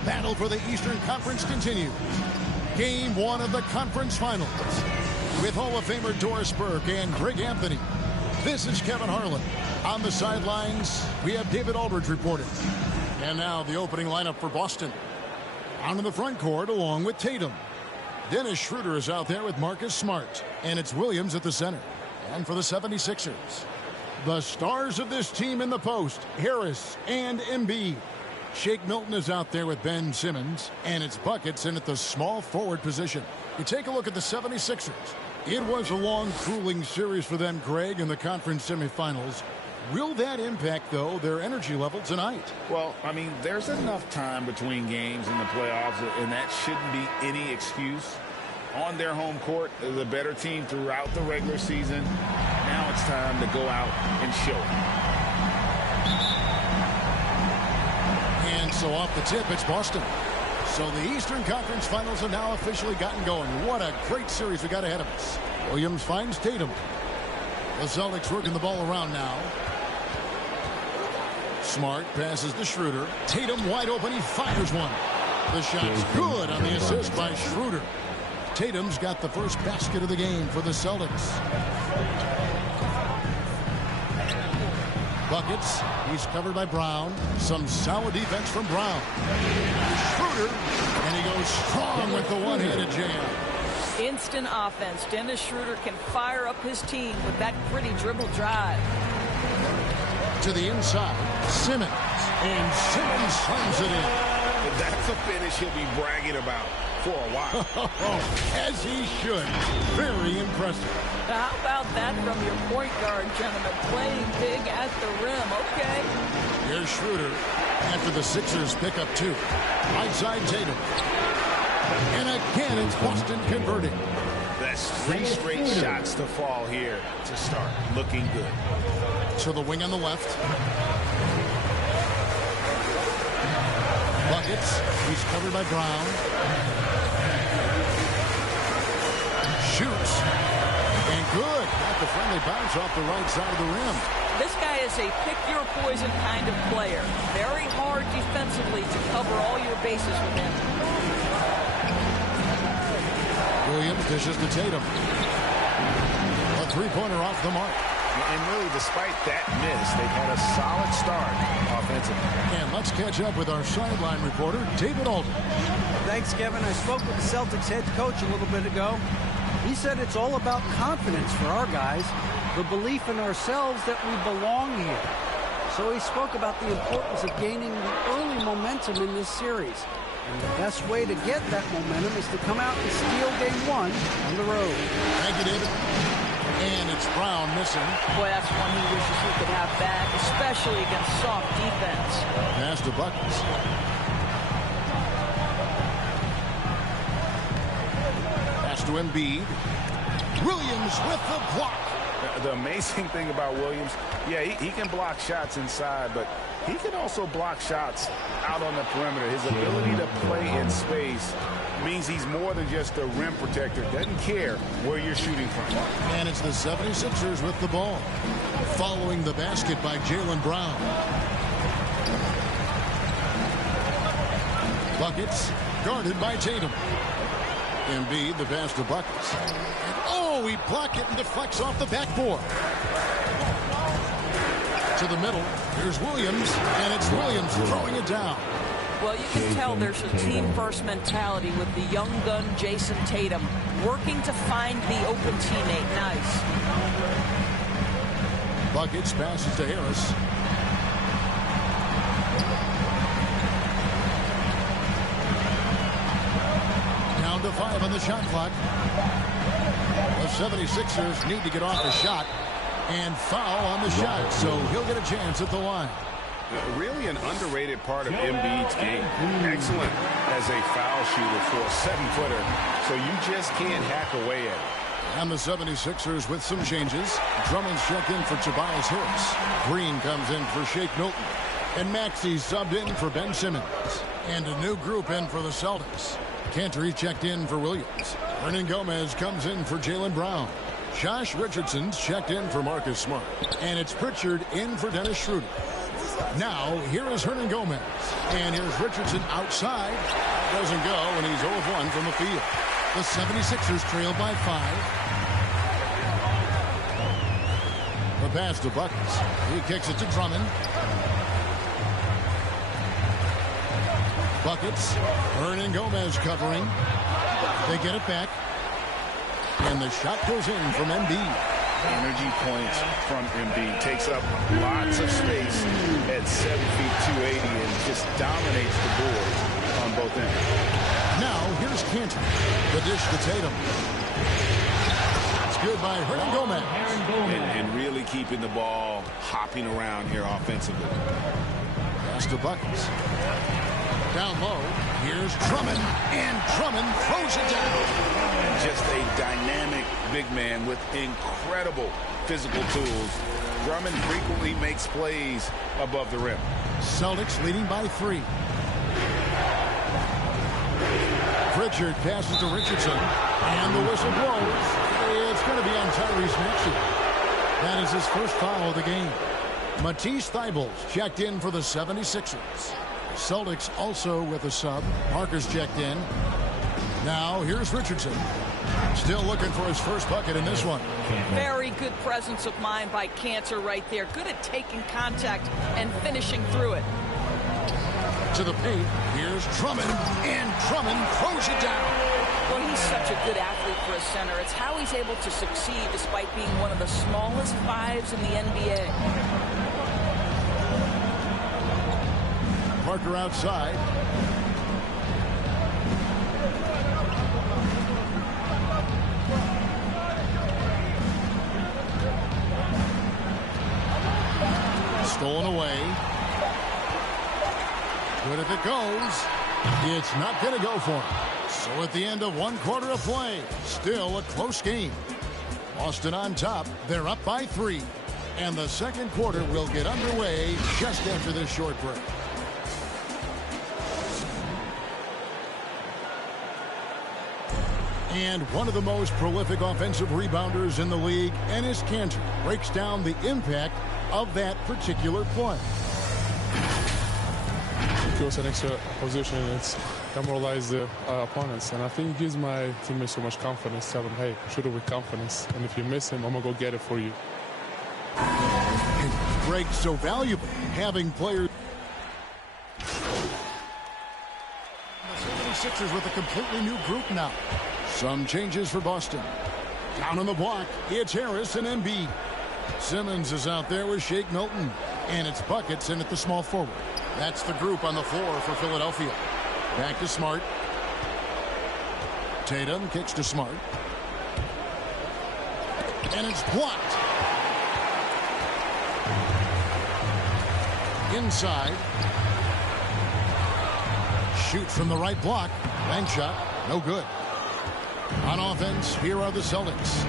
The battle for the Eastern Conference continues. Game 1 of the conference finals. With Hall of Famer Doris Burke and Greg Anthony. This is Kevin Harlan. On the sidelines, we have David Aldridge reporting. And now the opening lineup for Boston. On in the front court along with Tatum. Dennis Schroeder is out there with Marcus Smart. And it's Williams at the center. And for the 76ers, the stars of this team in the post, Harris and Embiid. Shake Milton is out there with Ben Simmons, and it's Buckets in at the small forward position. You take a look at the 76ers. It was a long, grueling series for them, Greg, in the conference semifinals. Will that impact, though, their energy level tonight? Well, I mean, there's enough time between games in the playoffs, and that shouldn't be any excuse. On their home court, the better team throughout the regular season. Now it's time to go out and show it. And so off the tip, it's Boston. So the Eastern Conference Finals have now officially gotten going. What a great series we got ahead of us. Williams finds Tatum. The Celtics working the ball around now. Smart passes to Schroeder. Tatum wide open. He fires one. The shot's good on the assist by Schroeder. Tatum's got the first basket of the game for the Celtics. Buckets. He's covered by Brown. Some solid defense from Brown. Schroeder. And he goes strong with the one-handed jam. Instant offense. Dennis Schroeder can fire up his team with that pretty dribble drive. To the inside. Simmons. And Simmons slams it in. That's a finish he'll be bragging about for a while. As he should. Very impressive. How about that from your point guard, gentlemen? Playing big at the rim. Okay. Here's Schroeder after the Sixers pick up 2. Right side Tatum. And again, it's Boston converting. That's 3 straight shots to fall here to start. Looking good. To the wing on the left. Buckets. He's covered by Brown. Shoots. And good. Got the friendly bounce off the right side of the rim. This guy is a pick-your-poison kind of player. Very hard defensively to cover all your bases with him. Williams dishes to Tatum. A three-pointer off the mark. And really, despite that miss, they've had a solid start offensively. And let's catch up with our sideline reporter, David Aldridge. Thanks, Kevin. I spoke with the Celtics head coach a little bit ago. He said it's all about confidence for our guys, the belief in ourselves that we belong here. So he spoke about the importance of gaining the early momentum in this series. And the best way to get that momentum is to come out and steal game 1 on the road. Thank you, David. And it's Brown missing. Boy, that's one he wishes he could have back, especially against soft defense. Pass to Buckets. Pass to Embiid. Williams with the block. The amazing thing about Williams, yeah, he can block shots inside, but he can also block shots out on the perimeter. His ability to play in space means he's more than just a rim protector. Doesn't care where you're shooting from. And it's the 76ers with the ball. Following the basket by Jaylen Brown. Buckets guarded by Tatum. Embiid, the pass to Buckets. And oh, he blocked it and deflects off the backboard. To the middle. Here's Williams, and it's Williams throwing it down. Well, you can tell there's a team-first mentality with the young gun Jason Tatum working to find the open teammate. Nice. Buckets passes to Harris. Down to 5 on the shot clock. The 76ers need to get off the shot and foul on the shot, so he'll get a chance at the line. Really an underrated part of Embiid's game. Excellent as a foul shooter for a 7-footer, so you just can't hack away at it. And the 76ers with some changes. Drummond's checked in for Tobias Harris. Green comes in for Shake Milton. And Maxey subbed in for Ben Simmons. And a new group in for the Celtics. Cantor checked in for Williams. Hernan Gomez comes in for Jaylen Brown. Josh Richardson's checked in for Marcus Smart. And it's Pritchard in for Dennis Schroeder. Now, here is Hernan Gomez. And here's Richardson outside. Doesn't go, and he's 0 of 1 from the field. The 76ers trail by 5. The pass to Buckets. He kicks it to Drummond. Buckets. Hernan Gomez covering. They get it back. And the shot goes in from Embiid. Energy points from Embiid. Takes up lots of space at 7 feet 280 and just dominates the board on both ends. Now here's Cantor. The dish to Tatum. That's good by Hernan Gomez. And really keeping the ball hopping around here offensively. Pass to Buckets. Down low. Here's Drummond. And Drummond throws it down. Just a dynamic big man with incredible physical tools. Drummond frequently makes plays above the rim. Celtics leading by 3. Pritchard passes to Richardson. And the whistle blows. It's going to be on Tyrese Maxey. That is his first foul of the game. Matisse Thybulle's checked in for the 76ers. Celtics also with a sub. Parker's checked in. Now here's Richardson. Still looking for his first bucket in this one. Very good presence of mind by Cantor right there. Good at taking contact and finishing through it. To the paint. Here's Drummond. And Drummond throws it down. Well, he's such a good athlete for a center. It's how he's able to succeed despite being one of the smallest 5s in the NBA. Parker outside. Stolen away. Good if it goes. It's not going to go for him. So at the end of 1 quarter of play, still a close game. Boston on top. They're up by 3. And the second quarter will get underway just after this short break. And one of the most prolific offensive rebounders in the league, Enes Kanter, breaks down the impact of that particular play. It gives an extra position. It's demoralized the opponents. And I think it gives my teammates so much confidence. Tell them, hey, shoot it with confidence. And if you miss him, I'm going to go get it for you. Breaks so valuable, having players. The 76ers with a completely new group now. Some changes for Boston. Down on the block, it's Harris and Embiid. Simmons is out there with Shake Milton. And it's Buckets in at the small forward. That's the group on the floor for Philadelphia. Back to Smart. Tatum kicks to Smart. And it's blocked. Inside. Shoot from the right block. Bank shot. No good. On offense, here are the Celtics.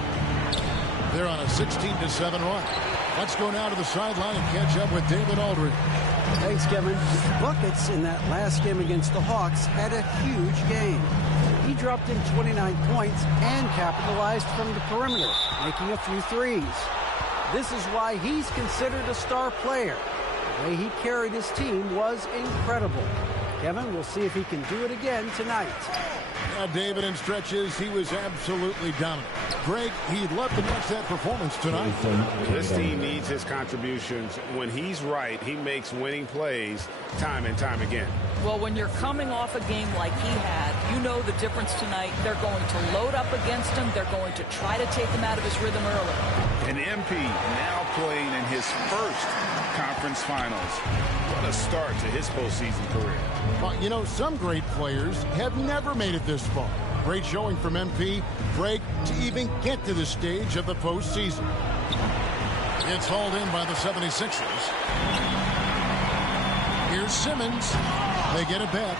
They're on a 16-7 run. Let's go now to the sideline and catch up with David Aldridge. Thanks, Kevin. Buckets in that last game against the Hawks had a huge game. He dropped in 29 points and capitalized from the perimeter, making a few threes. This is why he's considered a star player. The way he carried his team was incredible. Kevin, we'll see if he can do it again tonight. Yeah, David, in stretches, he was absolutely dominant. Greg, he'd love to match that performance tonight. This team needs his contributions. When he's right, he makes winning plays time and time again. Well, when you're coming off a game like he had, you know the difference tonight. They're going to load up against him. They're going to try to take him out of his rhythm early. And MP now playing in his first conference finals. What a start to his postseason career. Well, you know, some great players have never made it this far. Great showing from MP. Greg, to even get to the stage of the postseason. It's hauled in by the 76ers. Here's Simmons. They get it back.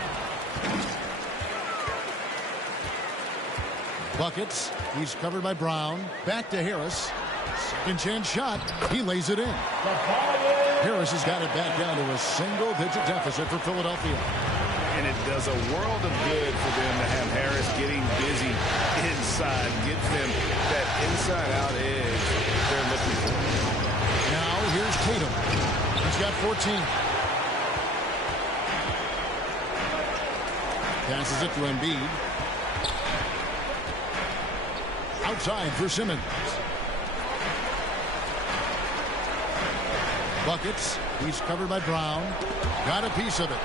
Buckets. He's covered by Brown. Back to Harris. Second chance shot. He lays it in. Harris has got it back down to a single-digit deficit for Philadelphia. And it does a world of good for them to have Harris getting busy inside. Gives them that inside-out edge they're looking for. Now here's Tatum. He's got 14. Passes it to Embiid. Outside for Simmons. Buckets. He's covered by Brown. Got a piece of it.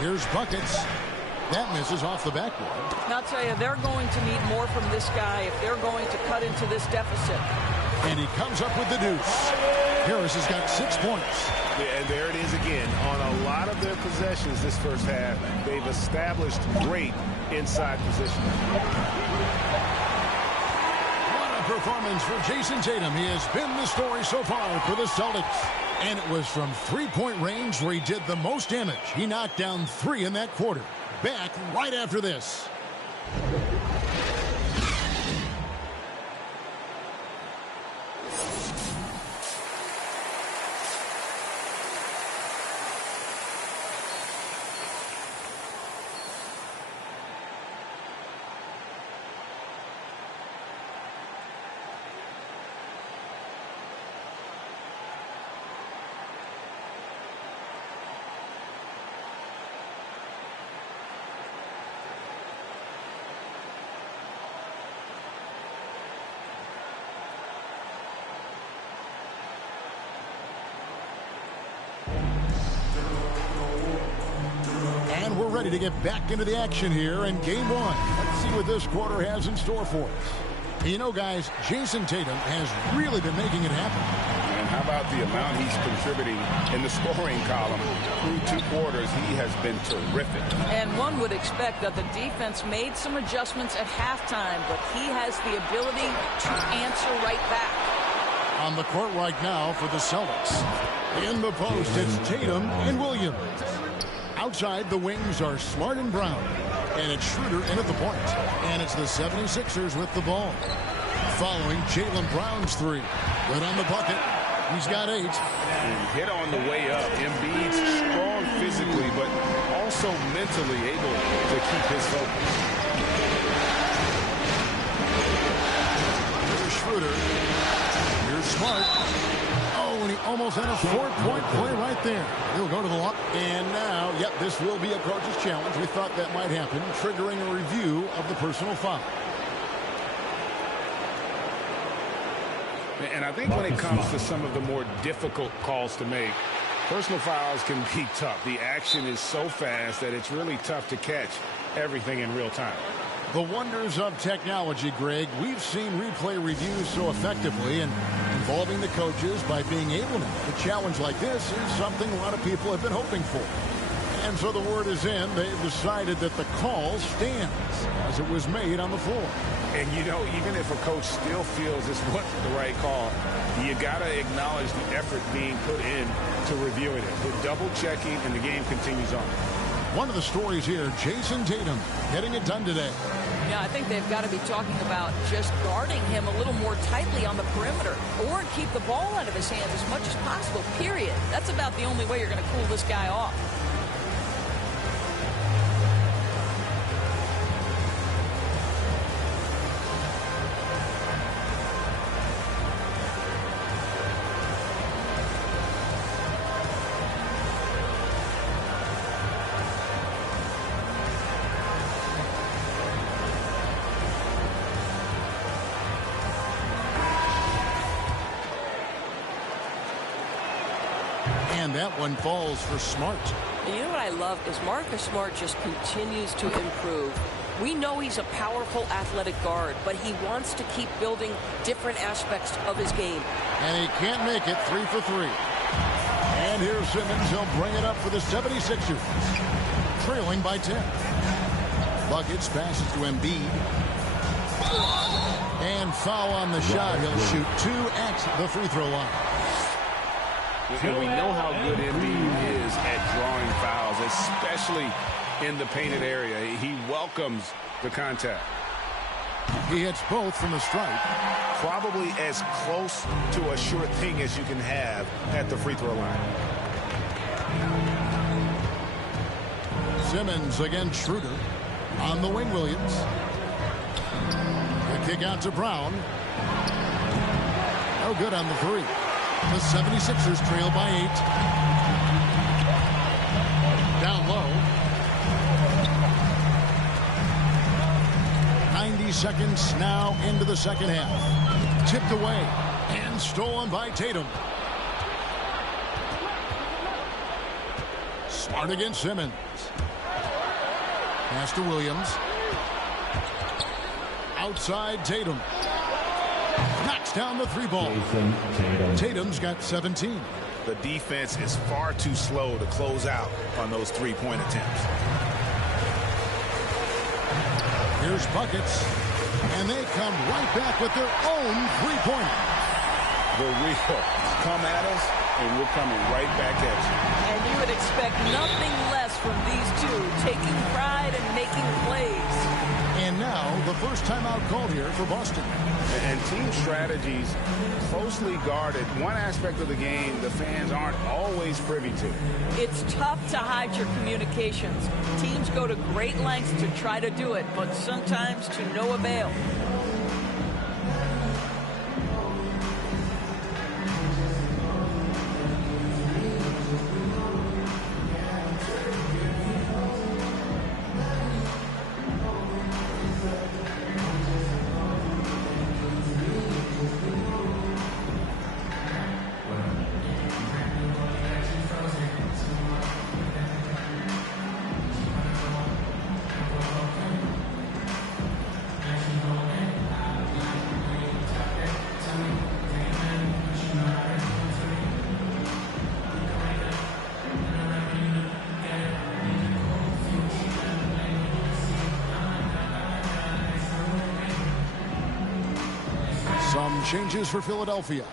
Here's Buckets. That misses off the backboard. Now, I'll tell you, they're going to need more from this guy if they're going to cut into this deficit. And he comes up with the deuce. Harris has got 6 points. Yeah, and there it is again. On a lot of their possessions this first half, they've established great inside position. What a performance for Jason Tatum. He has been the story so far for the Celtics. And it was from three-point range where he did the most damage. He knocked down 3 in that quarter. Back right after this. We're ready to get back into the action here in game 1. Let's see what this quarter has in store for us. You know, guys, Jason Tatum has really been making it happen. And how about the amount he's contributing in the scoring column? Through 2 quarters, he has been terrific. And one would expect that the defense made some adjustments at halftime, but he has the ability to answer right back. On the court right now for the Celtics. In the post, it's Tatum and Williams. Outside, the wings are Smart and Brown. And it's Schroeder in at the point. And it's the 76ers with the ball. Following Jaylen Brown's 3. Good on the bucket. He's got 8. And hit on the way up. Embiid's strong physically, but also mentally able to keep his focus. Here's Schroeder. Here's Smart. And he almost had a 4-point play right there. He'll go to the lock. And now, yep, this will be a coach's challenge. We thought that might happen, triggering a review of the personal foul. And I think when it comes to some of the more difficult calls to make, personal fouls can be tough. The action is so fast that it's really tough to catch everything in real time. The wonders of technology, Greg. We've seen replay reviews so effectively, and involving the coaches by being able to make a challenge like this is something a lot of people have been hoping for. And so the word is in. They've decided that the call stands as it was made on the floor. And, you know, even if a coach still feels this wasn't the right call, you got to acknowledge the effort being put in to reviewing it. They're double-checking, and the game continues on. One of the stories here, Jason Tatum getting it done today. Yeah, I think they've got to be talking about just guarding him a little more tightly on the perimeter or keep the ball out of his hands as much as possible, period. That's about the only way you're going to cool this guy off. And that one falls for Smart. And you know what I love is Marcus Smart just continues to improve. We know he's a powerful athletic guard, but he wants to keep building different aspects of his game. And he can't make it 3 for 3. And here's Simmons. He'll bring it up for the 76ers. Trailing by 10. Buckets passes to Embiid. And foul on the shot. He'll shoot 2 at the free throw line. And we know how good Embiid is at drawing fouls, especially in the painted area. He welcomes the contact. He hits both from the stripe. Probably as close to a sure thing as you can have at the free throw line. Simmons against Schroeder. On the wing, Williams. The kick out to Brown. No good on the three. The 76ers trail by 8. Down low. 90 seconds now into the second half. Tipped away and stolen by Tatum. Smart against Simmons. Pass to Williams. Outside Tatum. Knocks down the three ball. Tatum's got 17. The defense is far too slow to close out on those three-point attempts. Here's buckets. And they come right back with their own three-pointer. The real come at us, and we're coming right back at you. And you would expect nothing less from these two, taking pride and making plays. And now the first timeout called here for Boston. And team strategies closely guarded. One aspect of the game the fans aren't always privy to. It's tough to hide your communications. Teams go to great lengths to try to do it, but sometimes to no avail. Some changes for Philadelphia.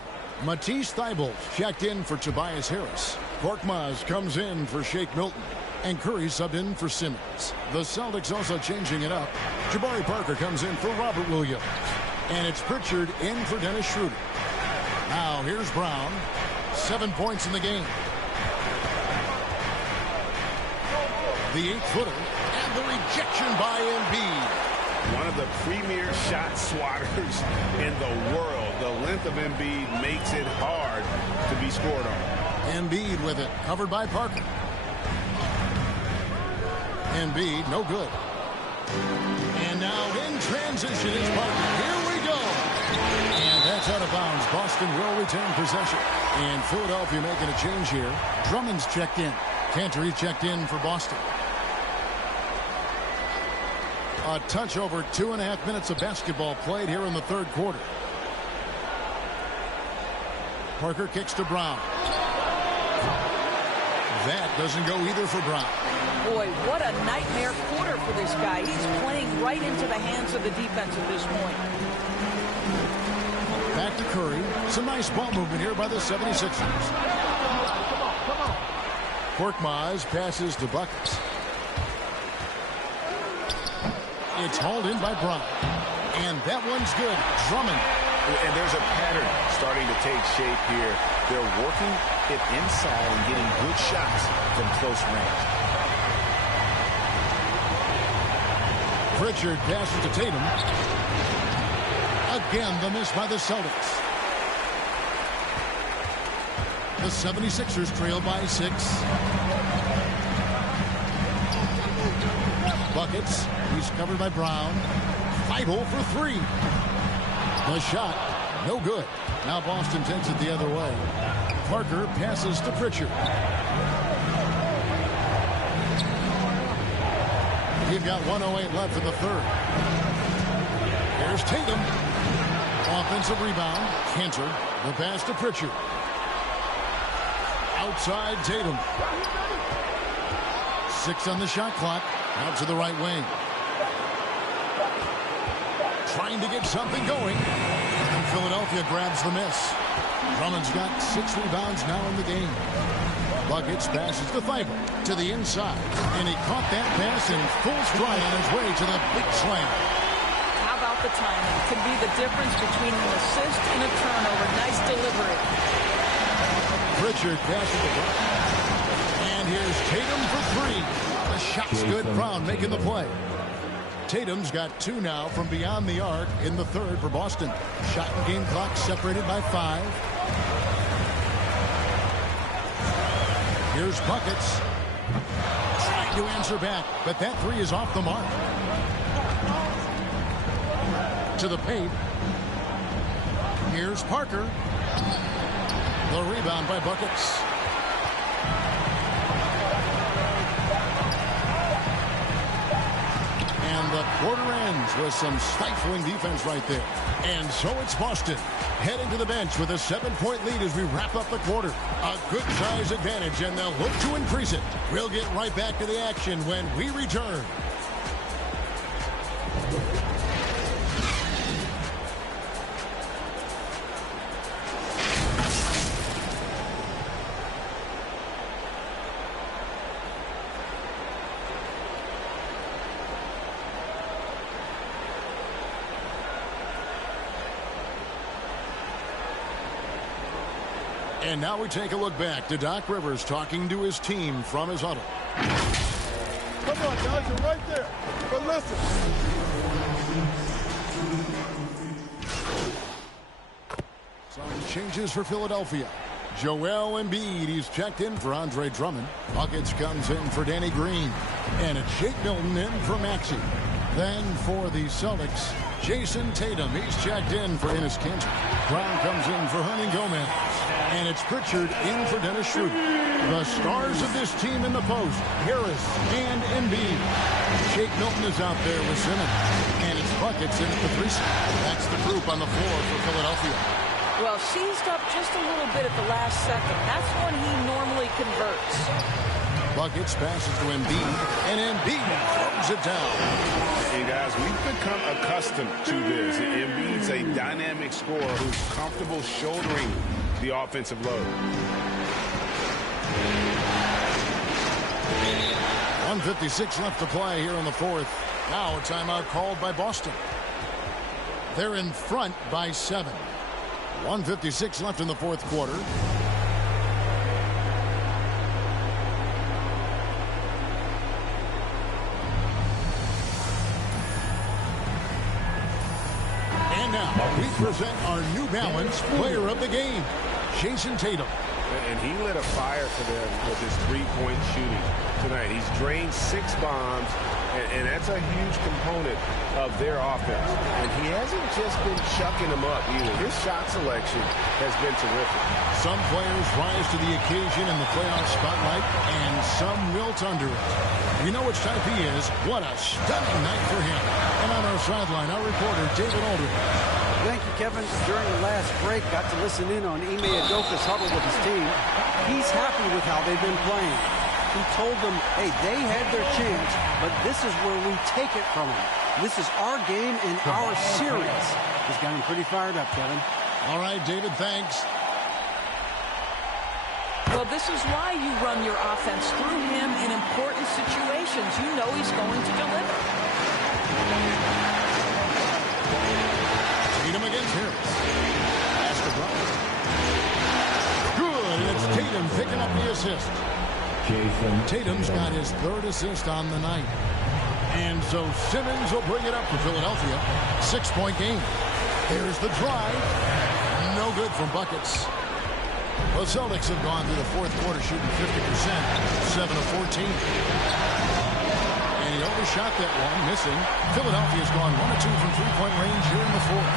Matisse Thybulle checked in for Tobias Harris. Korkmaz comes in for Shake Milton. And Curry subbed in for Simmons. The Celtics also changing it up. Jabari Parker comes in for Robert Williams. And it's Pritchard in for Dennis Schroeder. Now here's Brown. 7 points in the game. The 8-footer. And the rejection by Embiid. One of the premier shot swatters in the world. The length of Embiid makes it hard to be scored on. Embiid with it, covered by Parker. Embiid, no good. And now in transition is Parker. Here we go. And that's out of bounds. Boston will retain possession. And Philadelphia making a change here. Drummond's checked in. Cantor checked in for Boston. A touch over 2.5 minutes of basketball played here in the third quarter. Parker kicks to Brown. That doesn't go either for Brown. Boy, what a nightmare quarter for this guy. He's playing right into the hands of the defense at this point. Back to Curry. Some nice ball movement here by the 76ers. Korkmaz passes to Buckets. It's hauled in by Brown. And that one's good. Drummond. And there's a pattern starting to take shape here. They're working it inside and getting good shots from close range. Pritchard passes to Tatum. Again, the miss by the Celtics. The 76ers trail by 6. Buckets. He's covered by Brown. Thybulle for 3. The shot, no good. Now Boston takes it the other way. Parker passes to Pritchard. We've got 1:08 left in the third. Here's Tatum. Offensive rebound. Cantor. The pass to Pritchard. Outside Tatum. 6 on the shot clock. Out to the right wing. Trying to get something going. And Philadelphia grabs the miss. Drummond's got 6 rebounds now in the game. Buckets passes to Thybulle to the inside. And he caught that pass in full stride on his way to the big slam. How about the timing? Could be the difference between an assist and a turnover. Nice delivery. Pritchard passes to Brown. And here's Tatum for 3. The shot's good. Brown making the play. Tatum's got 2 now from beyond the arc in the third for Boston. Shot and game clock separated by 5. Here's Buckets. Trying to answer back, but that 3 is off the mark. To the paint. Here's Parker. The rebound by Buckets. And the quarter ends with some stifling defense right there. And so it's Boston heading to the bench with a 7-point lead as we wrap up the quarter. A good size advantage, and they'll look to increase it. We'll get right back to the action when we return. And now we take a look back to Doc Rivers talking to his team from his huddle. Come on, guys, you're right there. But listen. Some changes for Philadelphia. Joel Embiid, he's checked in for Andre Drummond. Buckets comes in for Danny Green. And it's Shake Milton in for Maxey. Then for the Celtics, Jason Tatum, he's checked in for Enes Kanter. Brown comes in for Hernan Gomez. And it's Pritchard in for Dennis Schroeder. The stars of this team in the post, Harris and Embiid. Shake Milton is out there with Simmons. And it's Buckets in at the 3 spot. That's the group on the floor for Philadelphia. Well, seized up just a little bit at the last second. That's when he normally converts. Buckets passes to Embiid, and Embiid throws it down. Hey, guys, we've become accustomed to this. Embiid's a dynamic scorer who's comfortable shouldering the offensive load. 1:56 left to play here in the fourth. Now a timeout called by Boston. They're in front by 7. 1:56 left in the fourth quarter. And now we present our New Balance player of the game, Jason Tatum. And he lit a fire for them with his three-point shooting tonight. He's drained 6 bombs, and that's a huge component of their offense. And he hasn't just been chucking them up either. His shot selection has been terrific. Some players rise to the occasion in the playoff spotlight, and some wilt under it. We know which type he is. What a stunning night for him. And on our sideline, our reporter, David Aldridge. Thank you, Kevin. During the last break, got to listen in on Ime Udoka's huddle with his team. He's happy with how they've been playing. He told them, hey, they had their chance, but this is where we take it from them. This is our game and our series. He's got him pretty fired up, Kevin. All right, David, thanks. Well, this is why you run your offense through him in important situations. You know he's going to deliver. Tatum against Harris. Pass to Brown. Good, and it's Tatum picking up the assist. Tatum's got his 3rd assist on the night. And so Simmons will bring it up for Philadelphia. 6-point game. There's the drive. No good from Buckets. The Celtics have gone through the fourth quarter shooting 50%, 7 of 14. And he overshot that one, missing. Philadelphia's gone 1 of 2 from three-point range here in the fourth.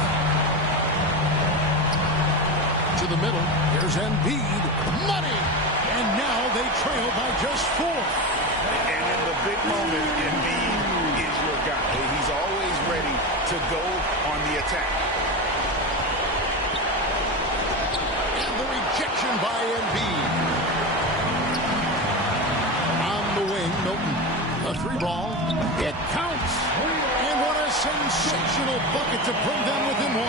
To the middle, here's Embiid. Money! And now they trail by just 4. And in the big moment, Embiid is your guy. He's always ready to go on the attack. And the rejection by Embiid. On the wing, Milton. A 3-ball. It counts. And what a sensational bucket to bring them within 1.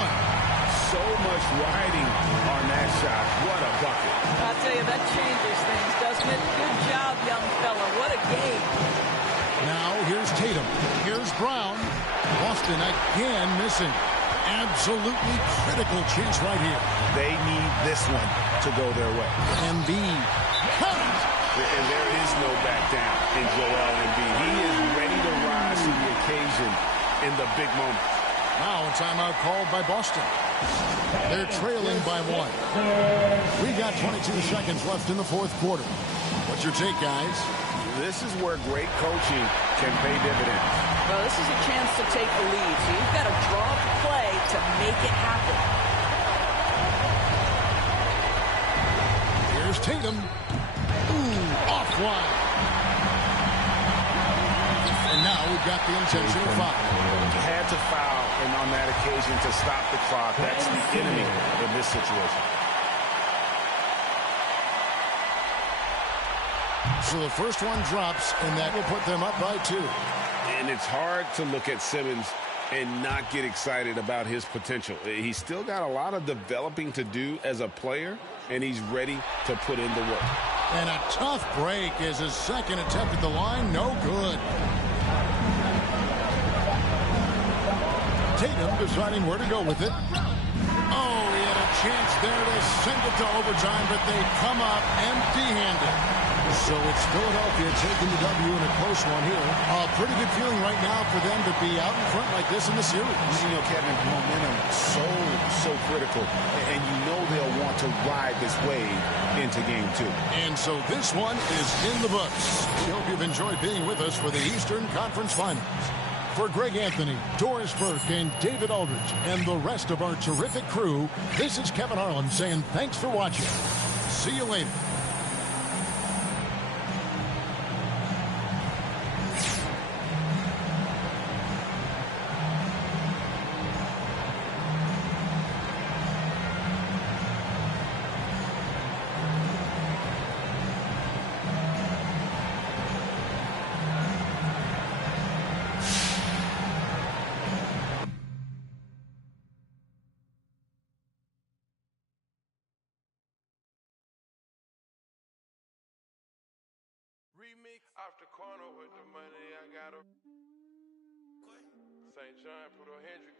So much riding on that shot. What a bucket. I'll tell you, that changes things, doesn't it? Good job, young fella. What a game. Now here's Tatum. Here's Brown. Boston again missing. Absolutely critical chance right here. They need this one to go their way. Embiid. Count. And there is no back down in Joel Embiid. He is ready to rise to the occasion in the big moments. Now a timeout called by Boston. They're trailing by 1. We got 22 seconds left in the fourth quarter. What's your take, guys? This is where great coaching can pay dividends. Well, this is a chance to take the lead, so you've got to draw up a play to make it happen. Here's Tatum. Ooh, offline. And now we've got the intentional foul. Had to foul, and on that occasion to stop the clock. That's the enemy in this situation. So the first one drops, and that will put them up by 2. And it's hard to look at Simmons and not get excited about his potential. He's still got a lot of developing to do as a player, and he's ready to put in the work. And a tough break is his second attempt at the line. No good. Tatum deciding where to go with it. Oh, he had a chance there to send it to overtime, but they come up empty-handed. So it's Philadelphia taking the W in a close one here. A pretty good feeling right now for them to be out in front like this in the series. You know, Kevin, momentum so critical. And you know they'll want to ride this wave into game 2. And so this one is in the books. We hope you've enjoyed being with us for the Eastern Conference Finals. For Greg Anthony, Doris Burke, and David Aldridge, and the rest of our terrific crew, this is Kevin Harlan saying thanks for watching. See you later. Off the corner with the money, I got a St. John, put a Hendrix.